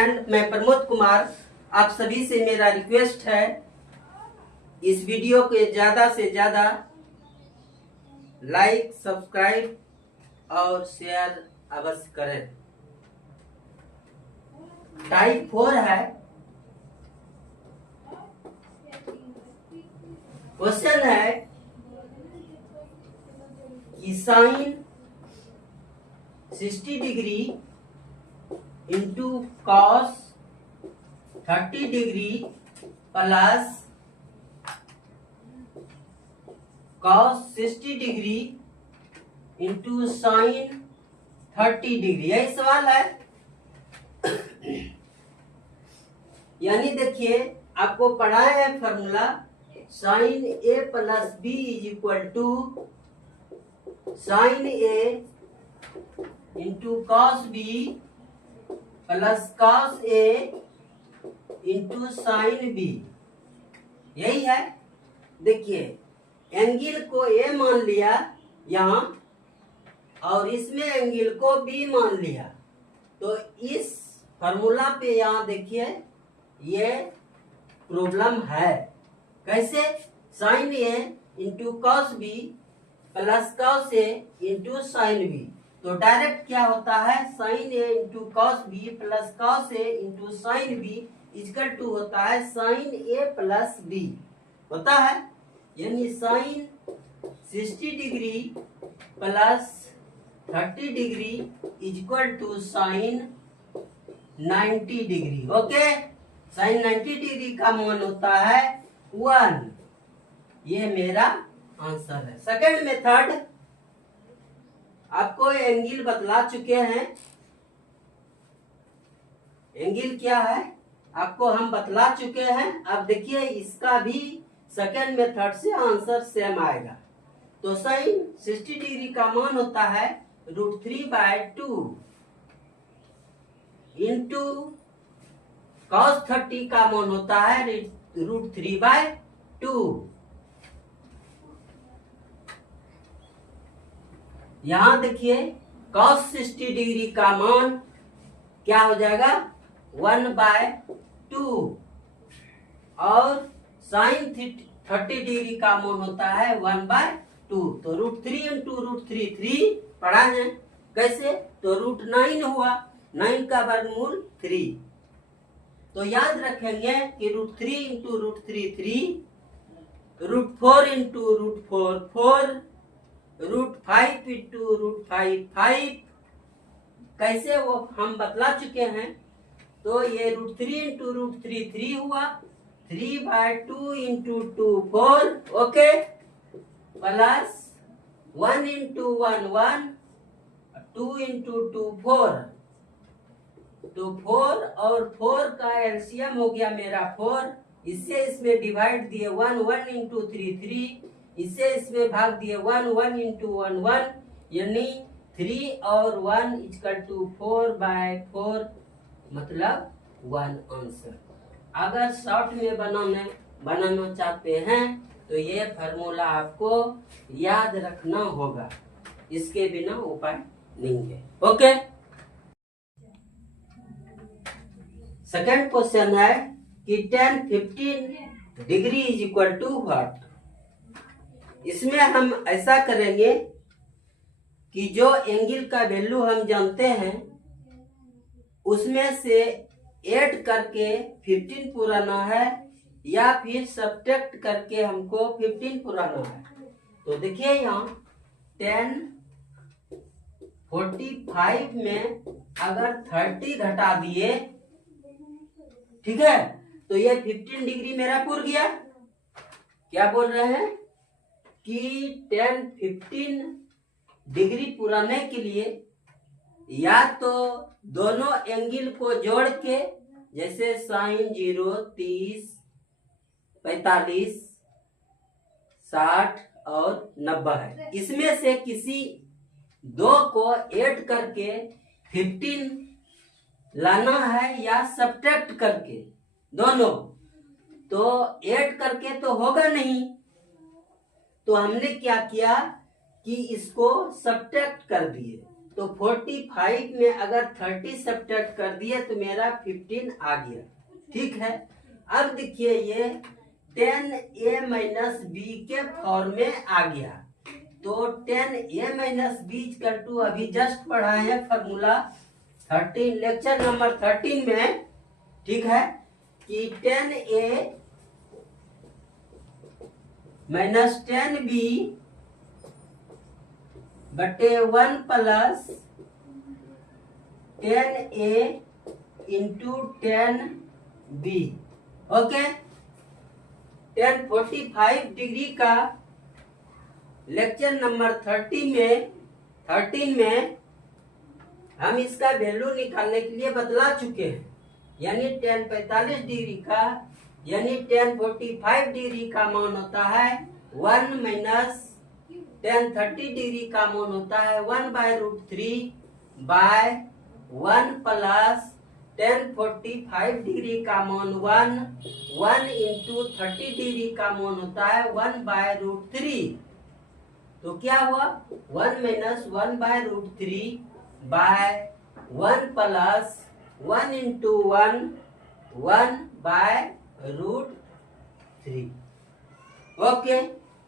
Friend, मैं प्रमोद कुमार। आप सभी से मेरा रिक्वेस्ट है, इस वीडियो को ज़्यादा से ज़्यादा लाइक, सब्सक्राइब और शेयर अवश्य करें। टाइप 4 है। क्वेश्चन है कि sine 60 degree into cos 30 degree plus cos 60 degree into sine 30 degree, यही सवाल है। यानी देखिए, आपको पढ़ाया है formula sine A plus B is equal to sine A into cos B plus cos A into sine B, यही है। देखिए, एंगल को ए मान लिया यहाँ और इसमें एंगल को बी मान लिया, तो इस फॉर्मूला पे यहाँ देखिए ये प्रॉब्लम है। कैसे? Sine A into cos B plus cos A into sine B, तो डायरेक्ट क्या होता है, sine A into cos B plus cos A into sine B equal to होता है साइन ए प्लस बी होता है। यानी sine 60 degree plus 30 degree equal to sine 90 degree. Okay, sine 90 degree का मान होता है 1। ये मेरा आंसर है। सेकंड मेथड, आपको एंगल बतला चुके हैं। एंगल क्या है आपको हम बतला चुके हैं। अब देखिए, इसका भी सेकंड मेथड से आंसर सेम आएगा। तो साइन 60 डिग्री का मान होता है √3/2 इंटू cos 30 का मान होता है √3/2। यहां देखिए, cos 60 डिग्री का मान क्या हो जाएगा 1/2 और साइन 30 डिग्री का मान होता है 1/2। तो √3 इंटू √3 3 पढ़ा है। कैसे? तो √9 हुआ, 9 का वर्गमूल 3। तो याद रखेंगे कि √3 इंटू √3 3, √4 इंटू √4 4, √5 इंटू √5 5। कैसे वो हम बतला चुके हैं। तो ये √3 इंटू √3 3 हुआ, 3/2 into 2 4, okay, plus 1 into 1 1, 2 into 2 4। तो 4 और 4 का एलसीएम हो गया मेरा 4। इससे इसमें डिवाइड दिए 1 1 इंटू 3 3, इससे इसमें भाग दिए 1 1 इंटू 1 1, यानी 3 और 1 इक्वल टू 4/4, मतलब 1 आंसर। अगर शॉर्ट में बनाना चाहते हैं तो ये फार्मूला आपको याद रखना होगा, इसके बिना उपाय नहीं है। ओके, सेकंड क्वेश्चन है कि tan 15 degree is equal to what. इसमें हम ऐसा करेंगे कि जो एंगल का वैल्यू हम जानते हैं उसमें से ऐड करके 15 पुराना है या फिर सब्ट्रैक्ट करके हमको 15 पुराना है। तो देखिए, यहाँ tan 45 में अगर 30 घटा दिए, ठीक है, तो ये 15 डिग्री मेरा पूर गया। क्या बोल रहे हैं कि tan 15 डिग्री पुराने के लिए या तो दोनों एंगल को जोड़ के, जैसे साइन 0 30 45 60 और 90 है, इसमें से किसी दो को ऐड करके 15 लाना है या सब्ट्रैक्ट करके दोनों। तो ऐड करके तो होगा नहीं, तो हमने क्या किया कि इसको सब्ट्रैक्ट कर दिए। तो 45 में अगर 30 सब्ट्रैक्ट कर दिए तो मेरा 15 आ गया। ठीक है, अब देखिए ये 10a माइनस बी के फॉर्म में आ गया। तो 10a minus B equal to अभी जस्ट पढ़ा है फॉर्मूला 13 लेक्चर नंबर 13 में। ठीक है, कि 10a माइनस 10b बटे 1 plus 10a into 10b। Okay, 1045 degree का लेक्चर नंबर 13 में हम इसका वैल्यू निकालने के लिए बतला चुके हैं। यानी 1045 डिग्री का यानी 1045 डिग्री का मान होता है 1 माइनस 1030 डिग्री का मान होता है 1/√3 बाय 1 प्लस 1045 डिग्री का मान 1 इंटू 30 डिग्री का मान होता है 1/√3। तो क्या हुआ 1 minus 1/√3 by 1 plus 1 into 1/√3। Okay,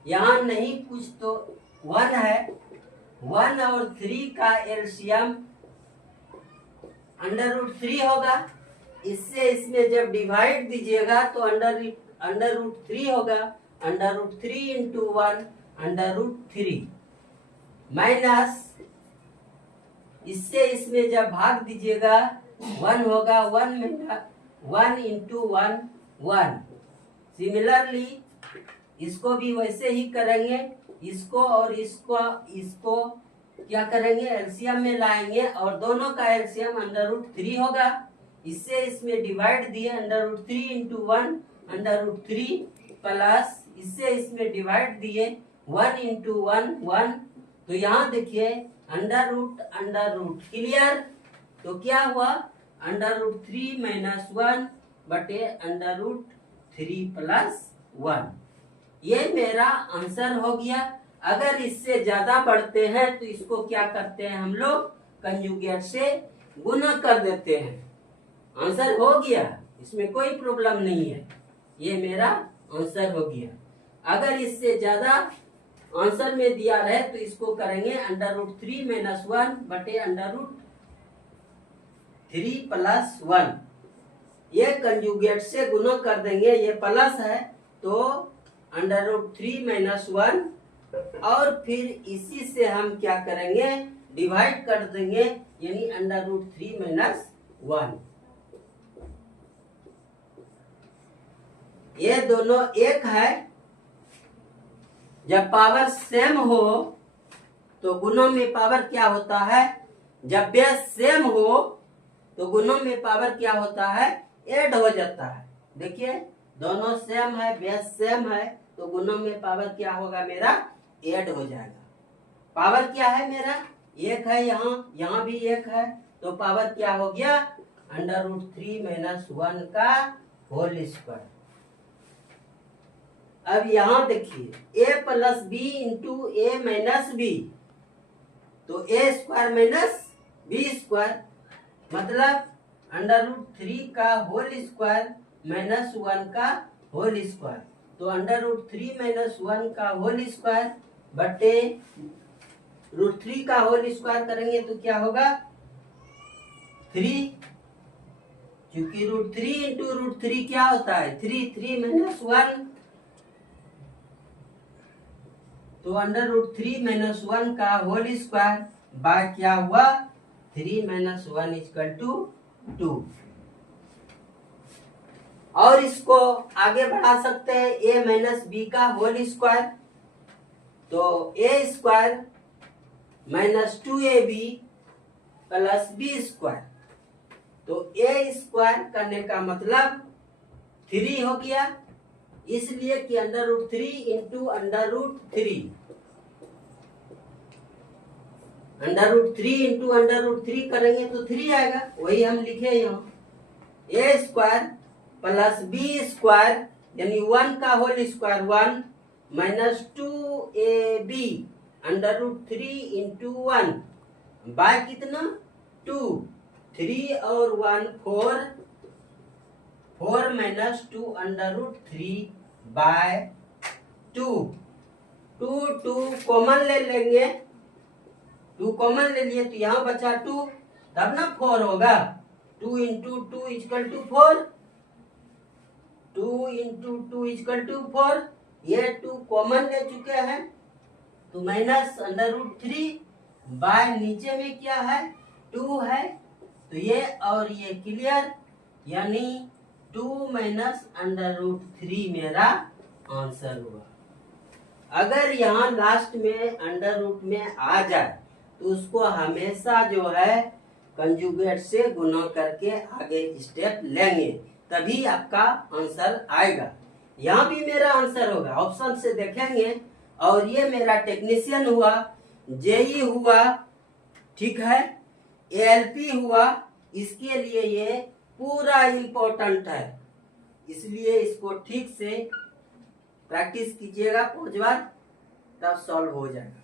यहाँ नहीं कुछ तो 1 है, 1 और 3 का एलसीएम √3 होगा। इससे इसमें जब डिवाइड दीजिएगा तो √3 होगा। √3 इंटू 1 √3 माइनस इससे इसमें जब भाग दीजिएगा 1 होगा। 1 इंटू 1 सिमिलरली इसको भी वैसे ही करेंगे। इसको और इसको क्या करेंगे, एलसीएम में लाएंगे और दोनों का एलसीएम √3 होगा। इससे इसमें डिवाइड दिए √3 इंटू 1 √3 प्लस इससे इसमें डिवाइड दिए 1 इंटू 1। तो यहाँ देखिए अंडर रूट क्लियर। तो क्या हुआ √3 माइनस 1 बटे √3 प्लस 1। ये मेरा आंसर हो गया। अगर इससे ज्यादा बढ़ते हैं तो इसको क्या करते हैं हम लोग, कंजुगेट से गुना कर देते हैं। आंसर हो गया, इसमें कोई प्रॉब्लम नहीं है। ये मेरा आंसर हो गया। अगर इससे ज्यादा आंसर में दिया रहे तो इसको करेंगे √3 माइनस 1 बटे √3 प्लस 1। ये कंजुगेट से गुना कर देंगे, ये प्लस है तो √3 माइनस 1 और फिर इसी से हम क्या करेंगे, डिवाइड कर देंगे यानी √3 माइनस 1। ये दोनों एक है। जब पावर सेम हो तो गुणों में पावर क्या होता है, जब बेस सेम हो तो गुणों में पावर क्या होता है, ऐड हो जाता है। देखिए दोनों सेम है, बेस सेम है तो गुणों में पावर क्या होगा, मेरा ऐड हो जाएगा। पावर क्या है मेरा, एक है, यहाँ भी एक है तो पावर क्या हो गया √3 माइनस 1 का होल स्क्वायर। अब यहाँ देखिए a plus B into A minus B, तो a square minus B square मतलब √3 का होल स्क्वायर माइनस 1 का होल स्क्वायर। तो √3 माइनस 1 का होल स्क्वायर बटे √3 का होल स्क्वायर करेंगे तो क्या होगा 3, क्योंकि √3 इंटू √3 क्या होता है 3 माइनस 1, तो √3 माइनस 1 का होल स्क्वायर बाय क्या हुआ 3 माइनस 1 इक्वल टू 2। और इसको आगे बढ़ा सकते हैं a माइनस बी का होल स्क्वायर, तो a square minus 2ab plus B square, तो a स्क्वायर करने का मतलब 3 हो गया, इसलिए कि √3 इंटू √3, √3 इंटू √3 करेंगे तो 3 आएगा, वही हम लिखे यहाँ। a square plus B square यानी 1 का whole square 1 minus 2ab √3 into 1 by कितना 2, 3 और 1 4, 4 minus 2 under root 3 by 2, 2 common ले लेंगे, 2 कॉमन ले लिए तो यहाँ बचा 2, तब ना 4 होगा। 2 into 2 equal to 4, 2 into 2 equal to 4, ये 2 कॉमन ले चुके हैं तो माइनस अंडर रूट 3 बाय नीचे में क्या है 2 है, तो ये और ये क्लियर, यानी 2 माइनस अंडर रूट 3 मेरा आंसर हुआ। अगर यहाँ लास्ट में अंडर रूट में आ जाए तो उसको हमेशा जो है कंजुगेट से गुना करके आगे स्टेप लेंगे, तभी आपका आंसर आएगा। यहाँ भी मेरा आंसर होगा, ऑप्शन से देखेंगे। और ये मेरा टेक्नीशियन हुआ, जेई हुआ, ठीक है, एएलपी हुआ, इसके लिए ये पूरा इम्पोर्टेंट है, इसलिए इसको ठीक से प्रैक्टिस कीजिएगा 5 बार, तब सॉल्व हो जाएगा।